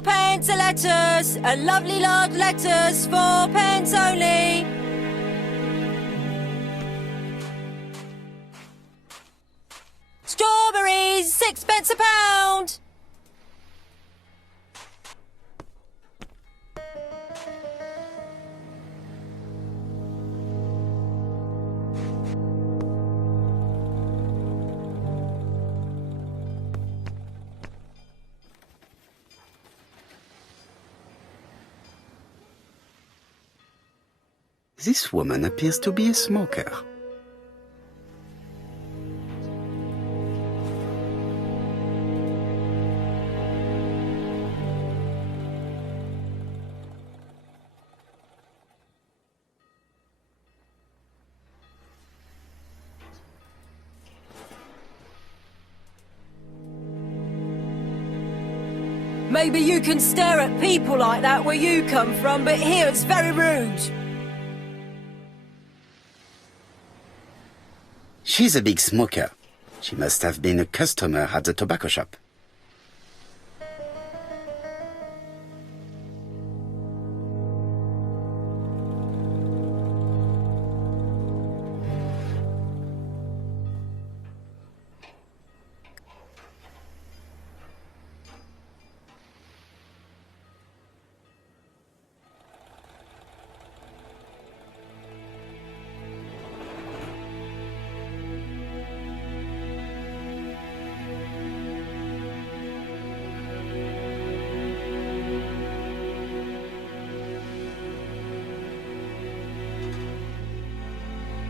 4p a lettuce, a lovely large lettuce, 4p only. Strawberries, 6p a pound. This woman appears to be a smoker. Maybe you can stare at people like that where you come from, but here it's very rude. She's a big smoker. She must have been a customer at the tobacco shop.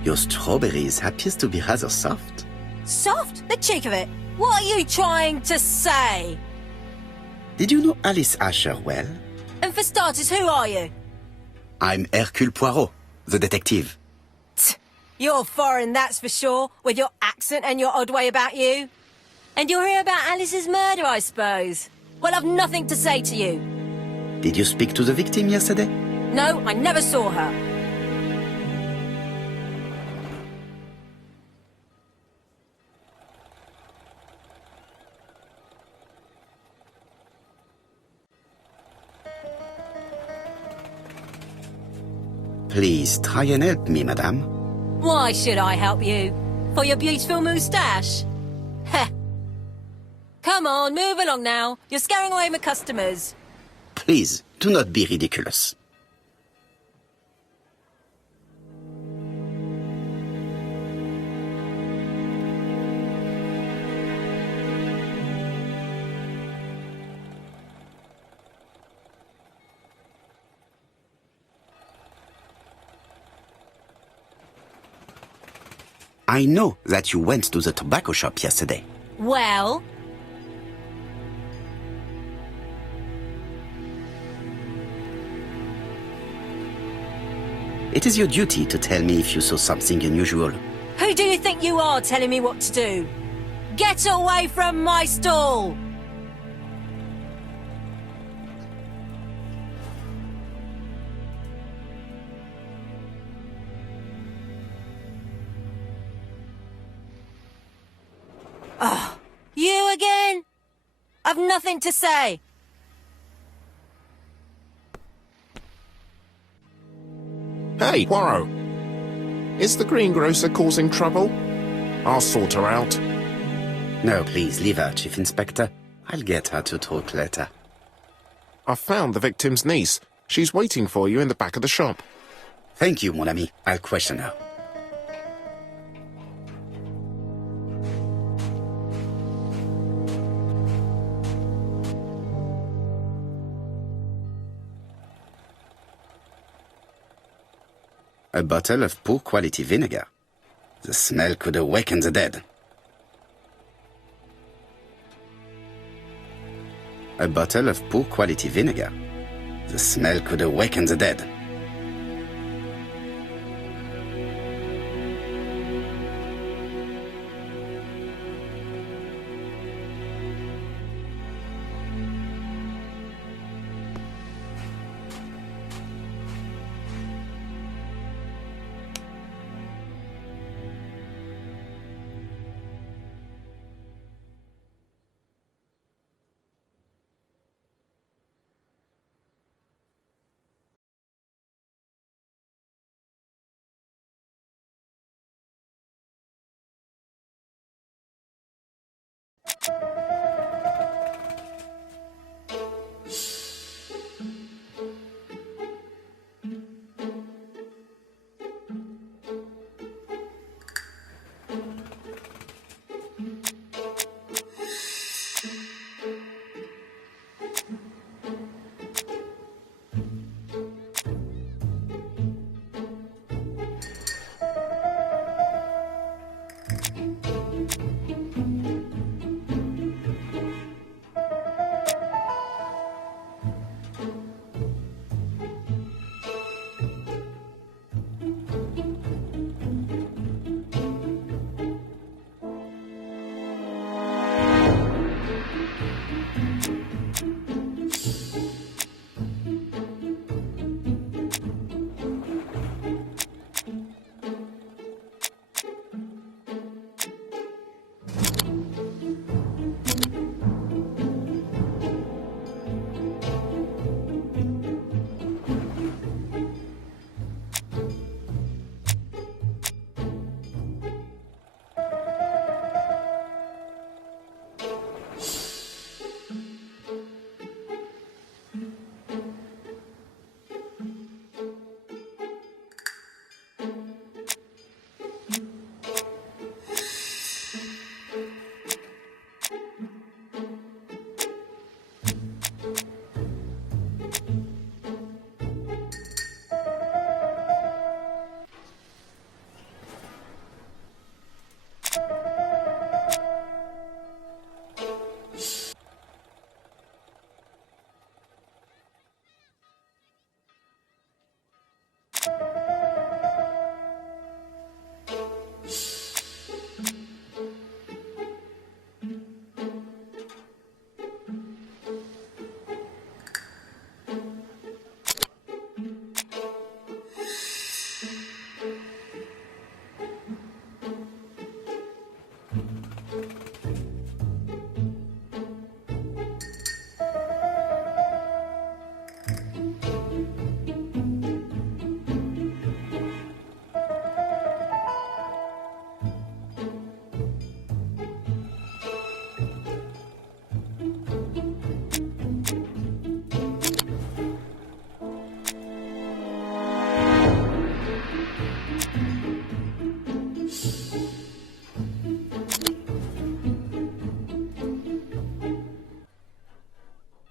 Your strawberries appears to be rather soft. Soft? The cheek of it. What are you trying to say? Did you know Alice Asher well? And for starters, who are you? I'm Hercule Poirot, the detective. You're foreign, that's for sure, with your accent and your odd way about you. And you're here about Alice's murder, I suppose. Well, I've nothing to say to you. Did you speak to the victim yesterday? No, I never saw her. Please try and help me, madame. Why should I help you? For your beautiful moustache? Heh. Come on, move along now. You're scaring away my customers. Please, do not be ridiculous. I know that you went to the tobacco shop yesterday. Well? It is your duty to tell me if you saw something unusual. Who do you think you are telling me what to do? Get away from my stall! Oh, you again? I've nothing to say. Hey, Poirot. Is the greengrocer causing trouble? I'll sort her out. No, please, leave her, Chief Inspector. I'll get her to talk later. I found the victim's niece. She's waiting for you in the back of the shop. Thank you, mon ami. I'll question her. A bottle of poor quality vinegar. The smell could awaken the dead. A bottle of poor quality vinegar. The smell could awaken the dead.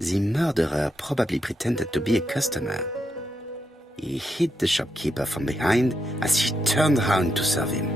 The murderer probably pretended to be a customer. He hit the shopkeeper from behind as she turned around to serve him.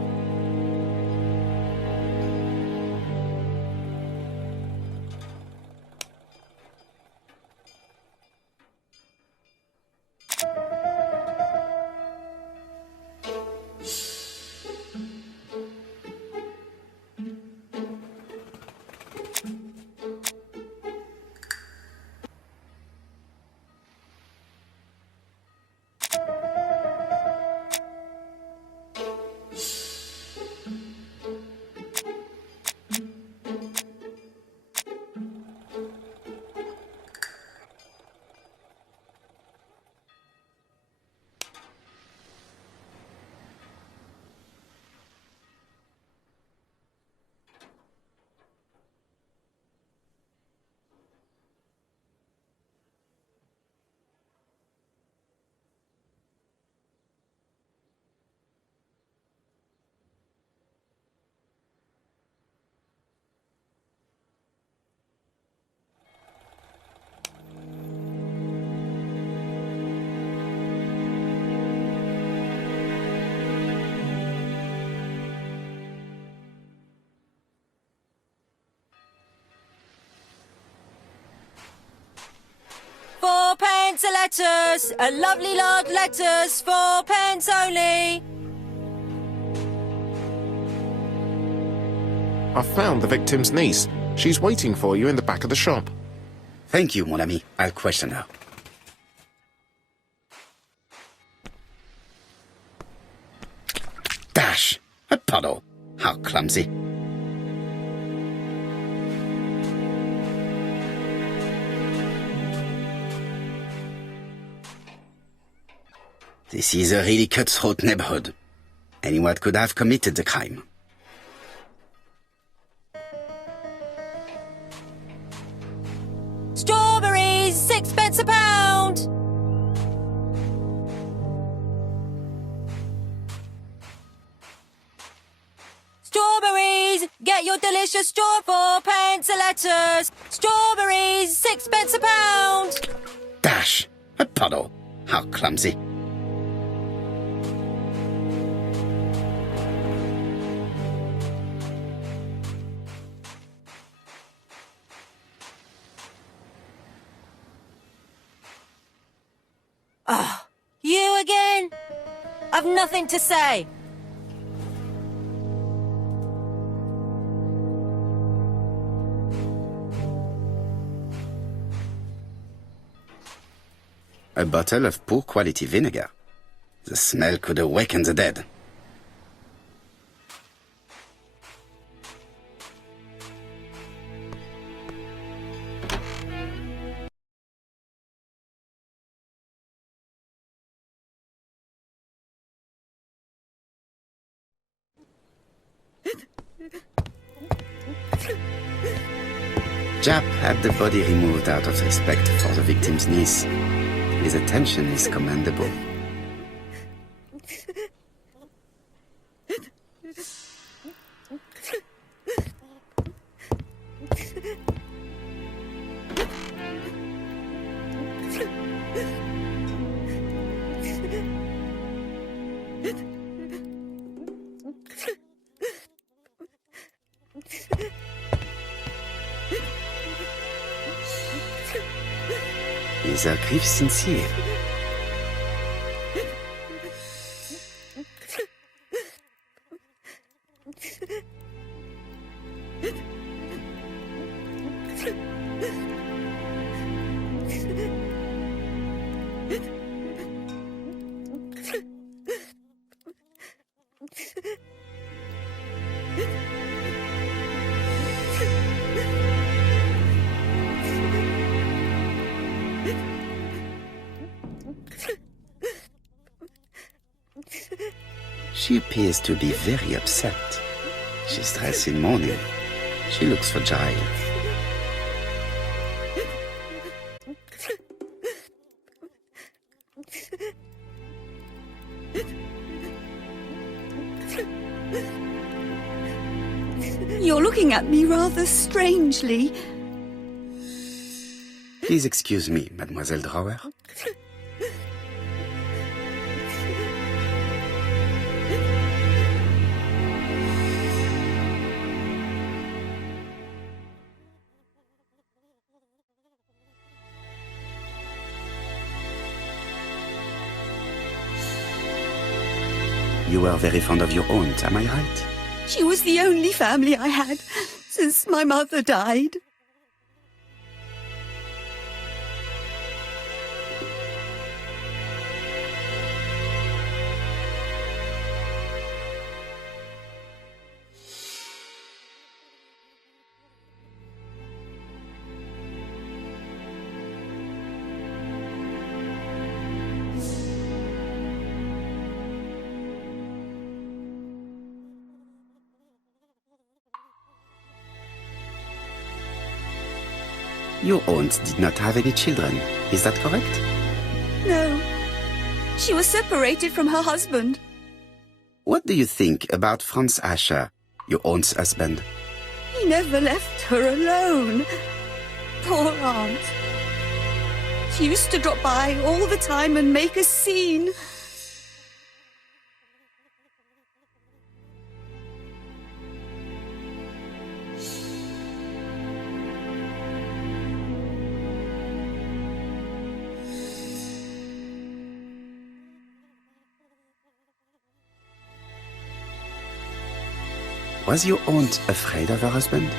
Fourpence a lettuce, a lovely large lettuce, 4p only. I've found the victim's niece. She's waiting for you in the back of the shop. Thank you, mon ami. I'll question her. Dash! A puddle. How clumsy. This is a really cutthroat neighborhood. Anyone could have committed the crime. Strawberries, 6p a pound. Strawberries, get your delicious straw, 4p a lettuce. Strawberries, 6p a pound. Dash! A puddle. How clumsy. You again? I've nothing to say. A bottle of poor quality vinegar. The smell could awaken the dead. Jap had the body removed out of respect for the victim's niece. His attention is commendable. Is her grief sincere? She appears to be very upset. She's dressed in mourning. She looks fragile. You're looking at me rather strangely. Please excuse me, Mademoiselle Drower. You were very fond of your aunt, am I right? She was the only family I had since my mother died. Your aunt did not have any children, is that correct? No. She was separated from her husband. What do you think about Franz Asher, your aunt's husband? He never left her alone. Poor aunt. She used to drop by all the time and make a scene. Was your aunt afraid of her husband?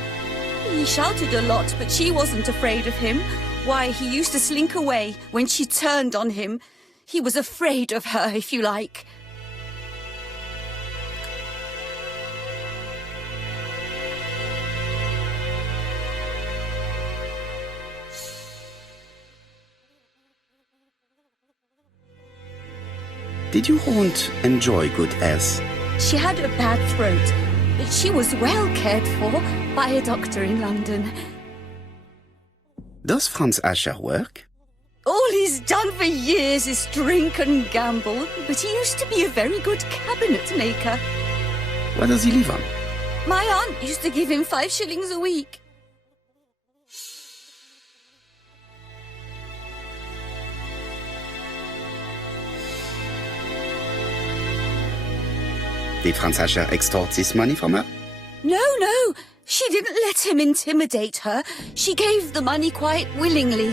He shouted a lot, but she wasn't afraid of him. Why, he used to slink away when she turned on him. He was afraid of her, if you like. Did your aunt enjoy good health? She had a bad throat, but she was well cared for by a doctor in London. Does Franz Asher work? All he's done for years is drink and gamble, but he used to be a very good cabinet maker. What does he live on? My aunt used to give him 5 shillings a week. Did Franz Asher extort this money from her? No, she didn't let him intimidate her. She gave the money quite willingly.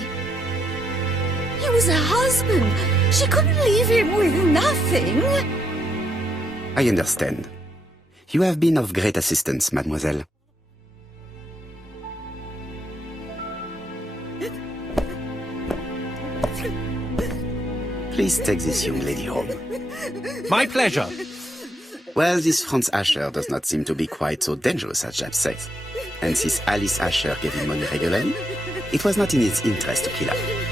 He was her husband. She couldn't leave him with nothing. I understand. You have been of great assistance, mademoiselle. Please take this young lady home. My pleasure. Well, this Franz Asher does not seem to be quite so dangerous as Jab says. And since Alice Asher gave him money regularly, it was not in his interest to kill her.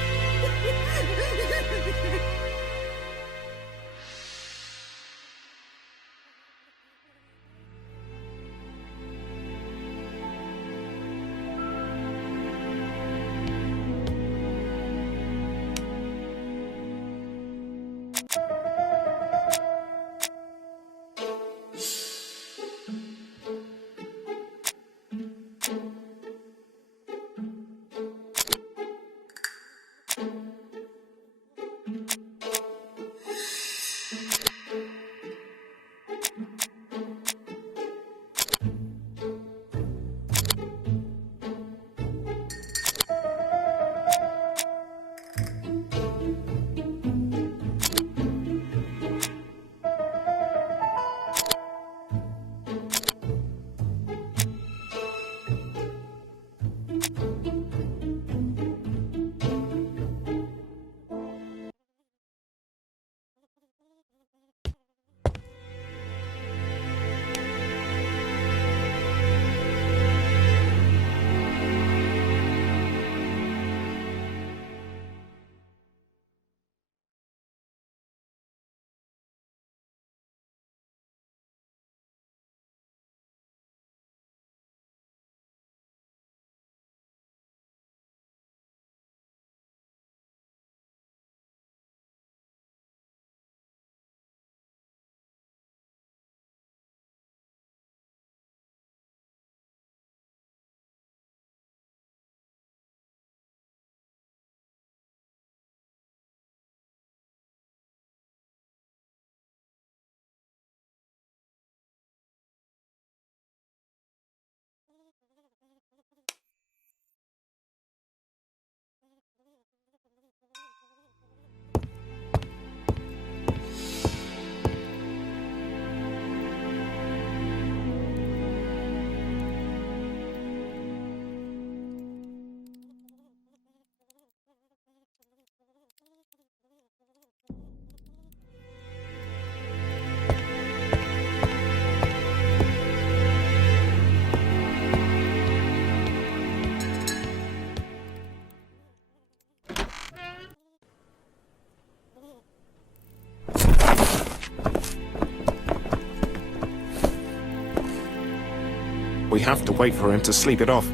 we have to wait for him to sleep it off.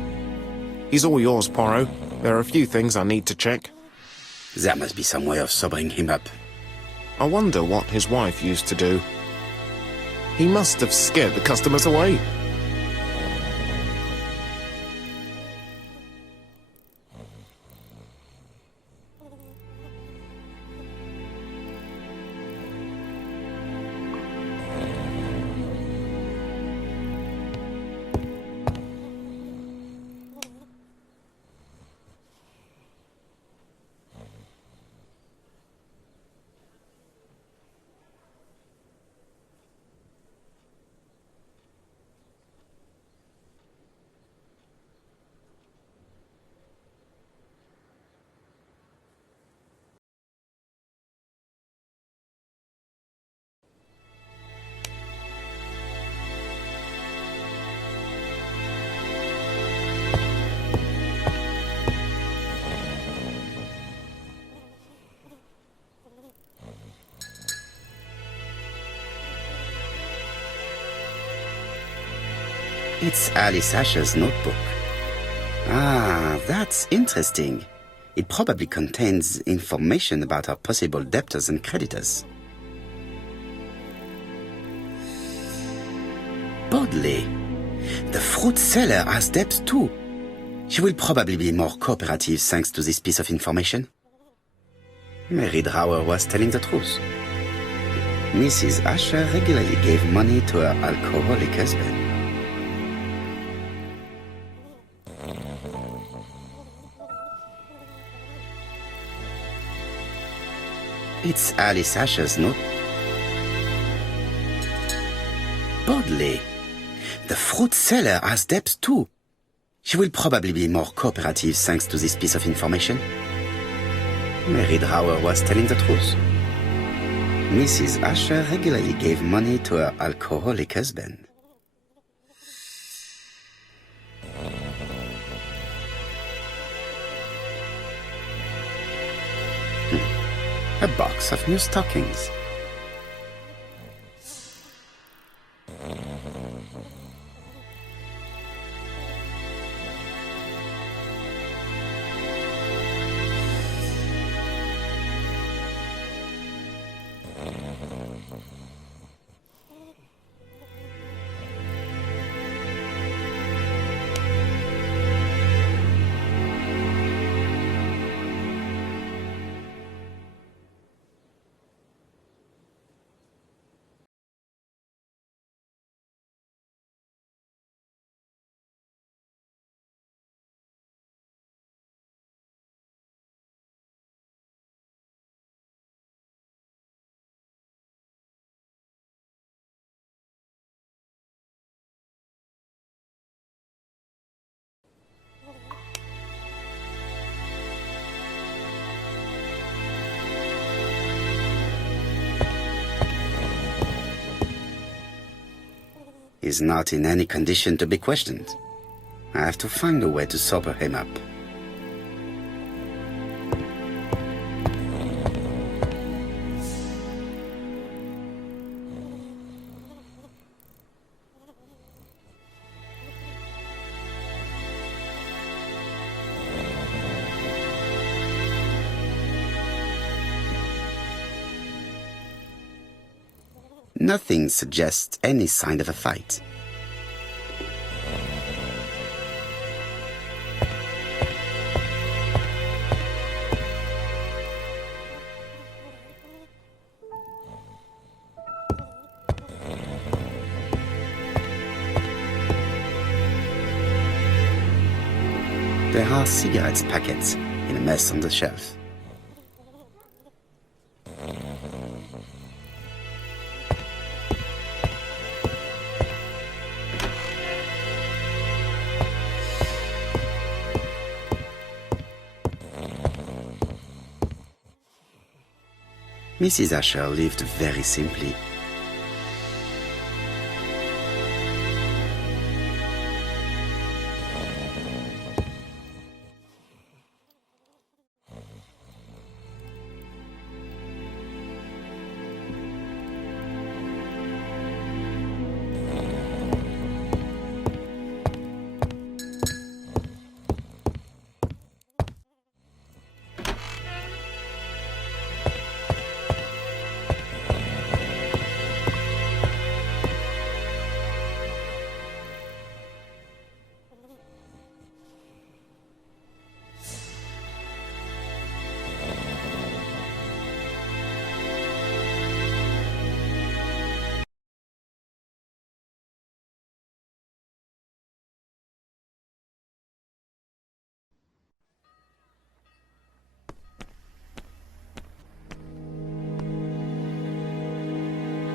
He's all yours, Poirot. There are a few things I need to check. There must be some way of sobering him up. I wonder what his wife used to do. He must have scared the customers away. It's Alice Asher's notebook. Ah, that's interesting. It probably contains information about our possible debtors and creditors. Bodley. The fruit seller has debts too. She will probably be more cooperative thanks to this piece of information. Mary Drower was telling the truth. Mrs. Asher regularly gave money to her alcoholic husband. It's Alice Asher's note. Bodley. The fruit seller has debts too. She will probably be more cooperative thanks to this piece of information. Mary Drower was telling the truth. Mrs. Asher regularly gave money to her alcoholic husband. A box of new stockings. He's not in any condition to be questioned. I have to find a way to sober him up. Nothing suggests any sign of a fight. There are cigarettes packets in a mess on the shelf. Mrs. Asher lived very simply.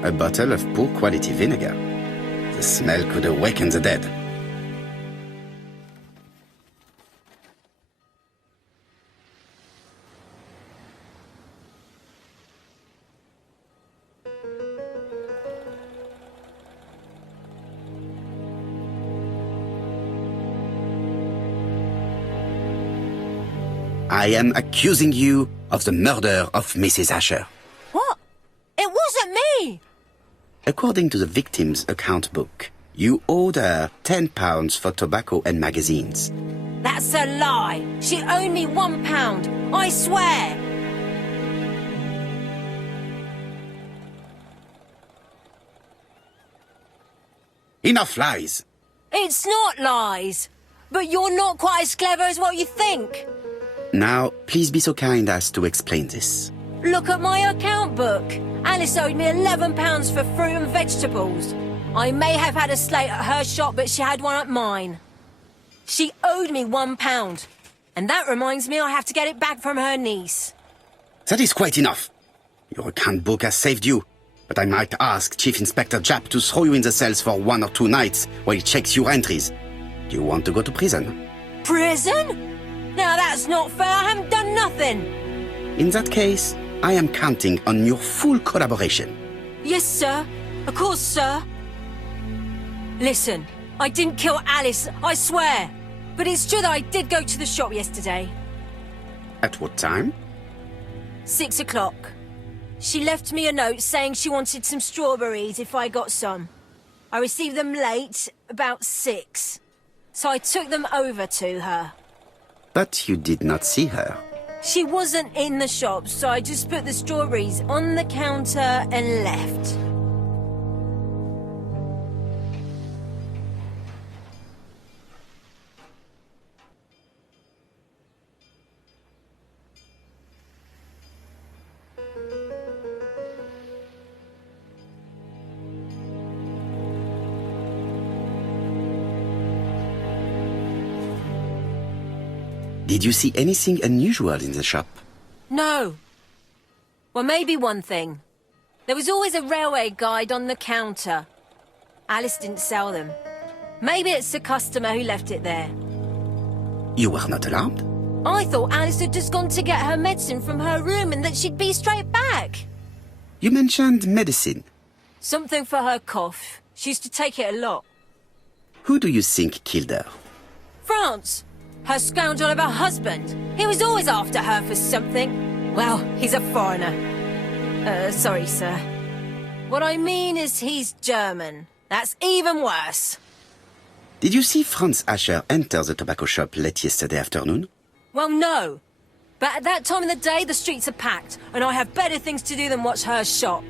A bottle of poor quality vinegar. The smell could awaken the dead. I am accusing you of the murder of Mrs. Asher. What? It wasn't me! According to the victim's account book, you owed her £10 for tobacco and magazines. That's a lie. She owed me £1. I swear. Enough lies! It's not lies. But you're not quite as clever as what you think. Now, please be so kind as to explain this. Look at my account book. Alice owed me £11 for fruit and vegetables. I may have had a slate at her shop, but she had one at mine. She owed me £1. And that reminds me I have to get it back from her niece. That is quite enough. Your account book has saved you, but I might ask Chief Inspector Japp to throw you in the cells for 1 or 2 nights while he checks your entries. Do you want to go to prison? Prison? Now that's not fair. I haven't done nothing. In that case, I am counting on your full collaboration. Yes, sir. Of course, sir. Listen, I didn't kill Alice, I swear. But it's true that I did go to the shop yesterday. At what time? 6 o'clock. She left me a note saying she wanted some strawberries if I got some. I received them late, about 6. So I took them over to her. But you did not see her. She wasn't in the shop, so I just put the strawberries on the counter and left. Did you see anything unusual in the shop? No. Well, maybe one thing. There was always a railway guide on the counter. Alice didn't sell them. Maybe it's the customer who left it there. You were not alarmed? I thought Alice had just gone to get her medicine from her room and that she'd be straight back. You mentioned medicine. Something for her cough. She used to take it a lot. Who do you think killed her? France. Her scoundrel of a husband. He was always after her for something. Well, he's a foreigner. Sorry, sir. What I mean is he's German. That's even worse. Did you see Franz Asher enter the tobacco shop late yesterday afternoon? Well, no. But at that time of the day, the streets are packed, and I have better things to do than watch her shop.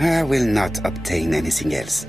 I will not obtain anything else.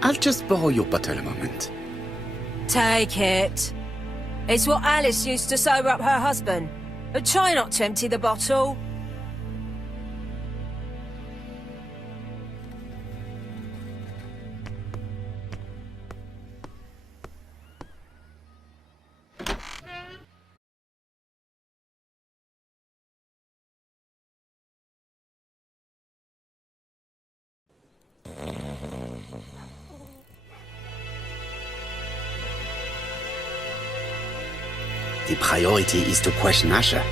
I'll just borrow your bottle a moment. Take it. It's what Alice used to sober up her husband. But try not to empty the bottle. The priority is to question Asher.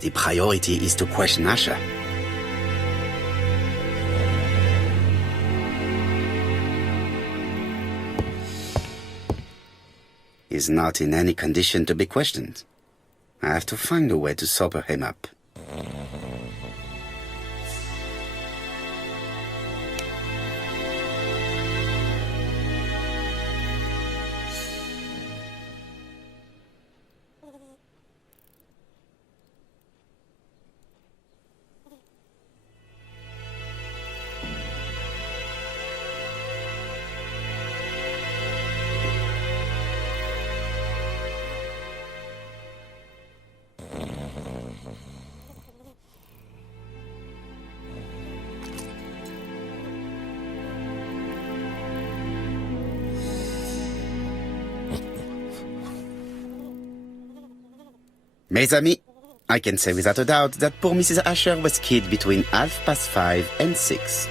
The priority is to question Asher. He's not in any condition to be questioned. I have to find a way to sober him up. Mes amis, I can say without a doubt that poor Mrs. Asher was killed between 5:30 and 6.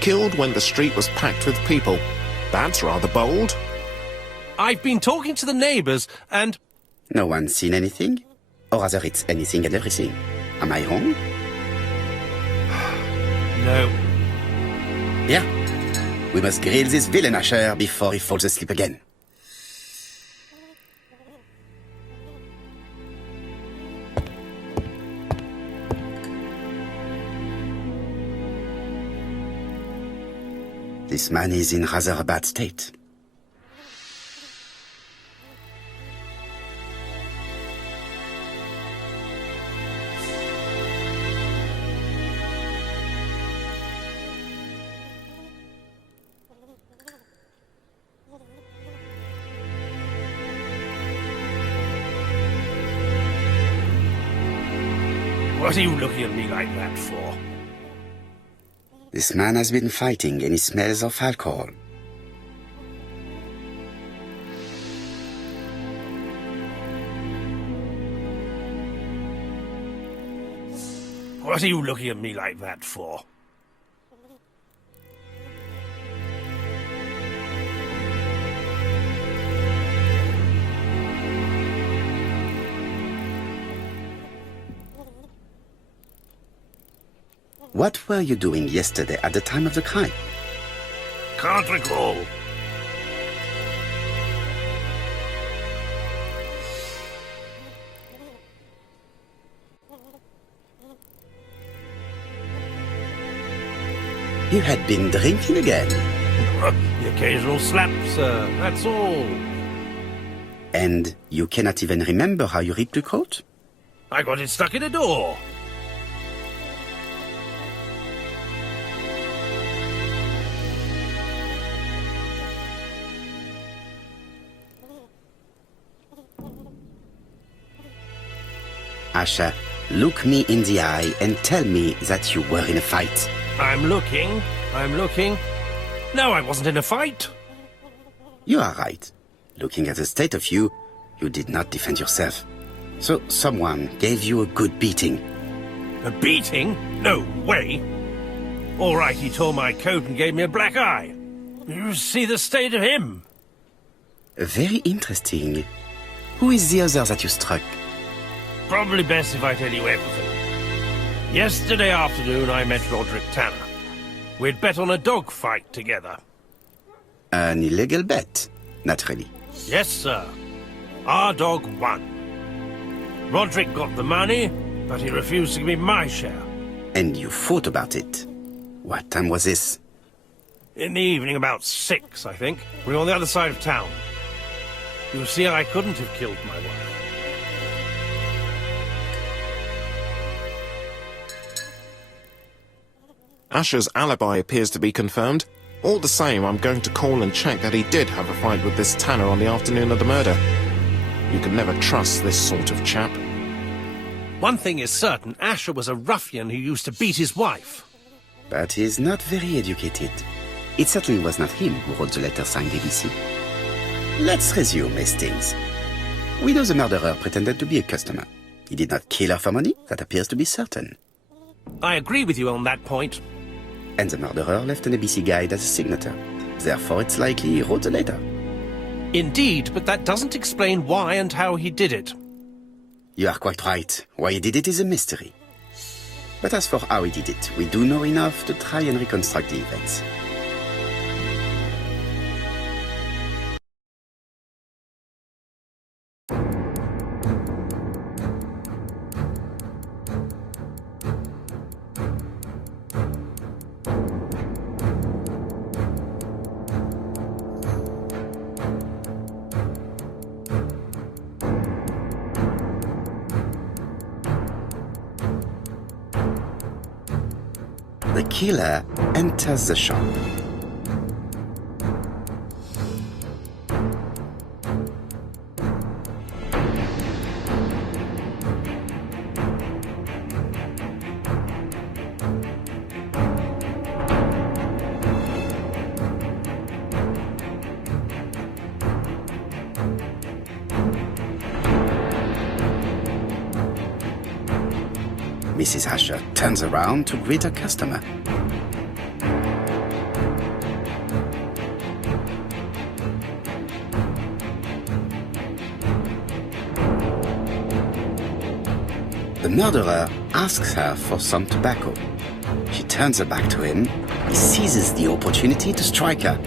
Killed when the street was packed with people. That's rather bold. I've been talking to the neighbours, and... No one's seen anything? Or rather, it's anything and everything. Am I wrong? No. Yeah. We must grill this villain Asher before he falls asleep again. This man is in rather a bad state. What are you looking at me like that for? This man has been fighting and he smells of alcohol. What are you looking at me like that for? What were you doing yesterday at the time of the crime? Can't recall. You had been drinking again. The occasional slap, sir, that's all. And you cannot even remember how you ripped the coat? I got it stuck in a door. Asher, look me in the eye and tell me that you were in a fight. I'm looking. No, I wasn't in a fight. You are right. Looking at the state of you, you did not defend yourself. So someone gave you a good beating. A beating? No way. All right, he tore my coat and gave me a black eye. You see the state of him. Very interesting. Who is the other that you struck? Probably best if I tell you everything. Yesterday afternoon, I met Roderick Tanner. We'd bet on a dog fight together. An illegal bet, naturally. Yes, sir. Our dog won. Roderick got the money, but he refused to give me my share. And you fought about it. What time was this? In the evening, about 6, I think. We were on the other side of town. You see, I couldn't have killed my wife. Asher's alibi appears to be confirmed. All the same, I'm going to call and check that he did have a fight with this Tanner on the afternoon of the murder. You can never trust this sort of chap. One thing is certain, Asher was a ruffian who used to beat his wife. But he's not very educated. It certainly was not him who wrote the letter signed ABC. Let's resume, Hastings. We know the murderer pretended to be a customer. He did not kill her for money, that appears to be certain. I agree with you on that point. And the murderer left an ABC guide as a signature. Therefore, it's likely he wrote the letter. Indeed, but that doesn't explain why and how he did it. You are quite right. Why he did it is a mystery. But as for how he did it, we do know enough to try and reconstruct the events. The killer enters the shop. Mrs. Asher turns around to greet her customer. The murderer asks her for some tobacco. She turns her back to him. He seizes the opportunity to strike her.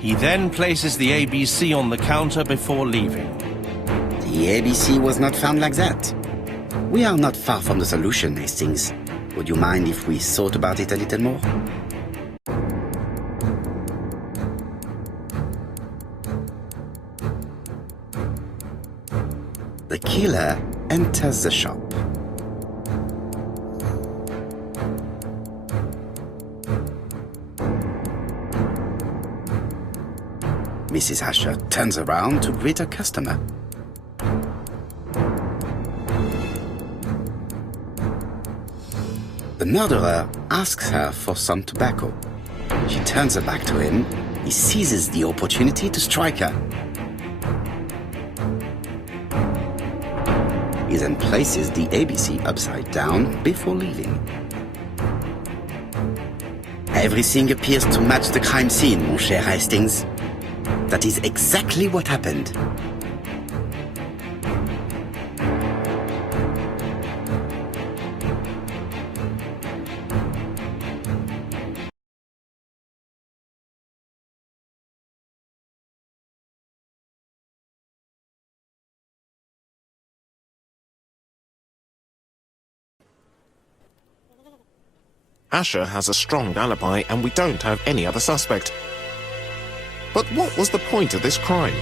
He then places the ABC on the counter before leaving. The ABC was not found like that. We are not far from the solution, Hastings. Would you mind if we thought about it a little more? The killer enters the shop. Mrs. Asher turns around to greet her customer. The murderer asks her for some tobacco. She turns her back to him. He seizes the opportunity to strike her. He then places the ABC upside down before leaving. Everything appears to match the crime scene, mon cher Hastings. That is exactly what happened. Asher has a strong alibi and we don't have any other suspect. But what was the point of this crime?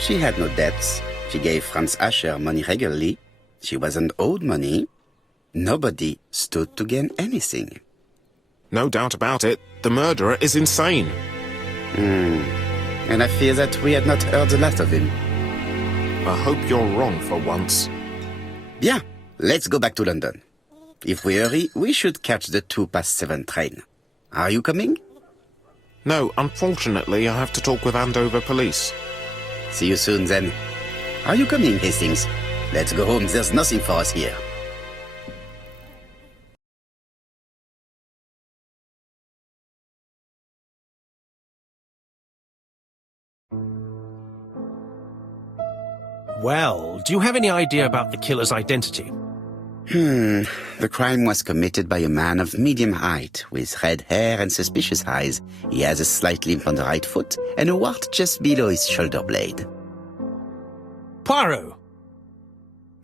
She had no debts. She gave Franz Asher money regularly. She wasn't owed money. Nobody stood to gain anything. No doubt about it, the murderer is insane. And I fear that we had not heard the last of him. I hope you're wrong for once. Bien, let's go back to London. If we hurry, we should catch the 7:02 train. Are you coming? No, unfortunately, I have to talk with Andover police. See you soon, then. Are you coming, Hastings? Let's go home. There's nothing for us here. Well, do you have any idea about the killer's identity? The crime was committed by a man of medium height, with red hair and suspicious eyes. He has a slight limp on the right foot and a wart just below his shoulder blade. Poirot!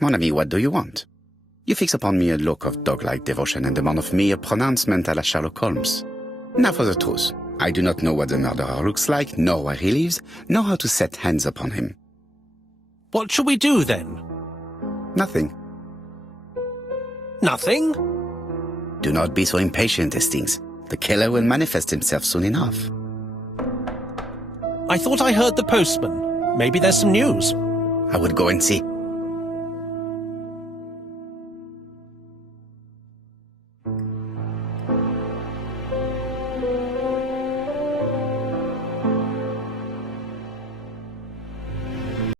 Mon ami, what do you want? You fix upon me a look of dog-like devotion and demand of me a pronouncement à la Sherlock Holmes. Now for the truth. I do not know what the murderer looks like, nor where he lives, nor how to set hands upon him. What shall we do then? Nothing. Nothing? Do not be so impatient, Hastings. The killer will manifest himself soon enough. I thought I heard the postman. Maybe there's some news. I would go and see.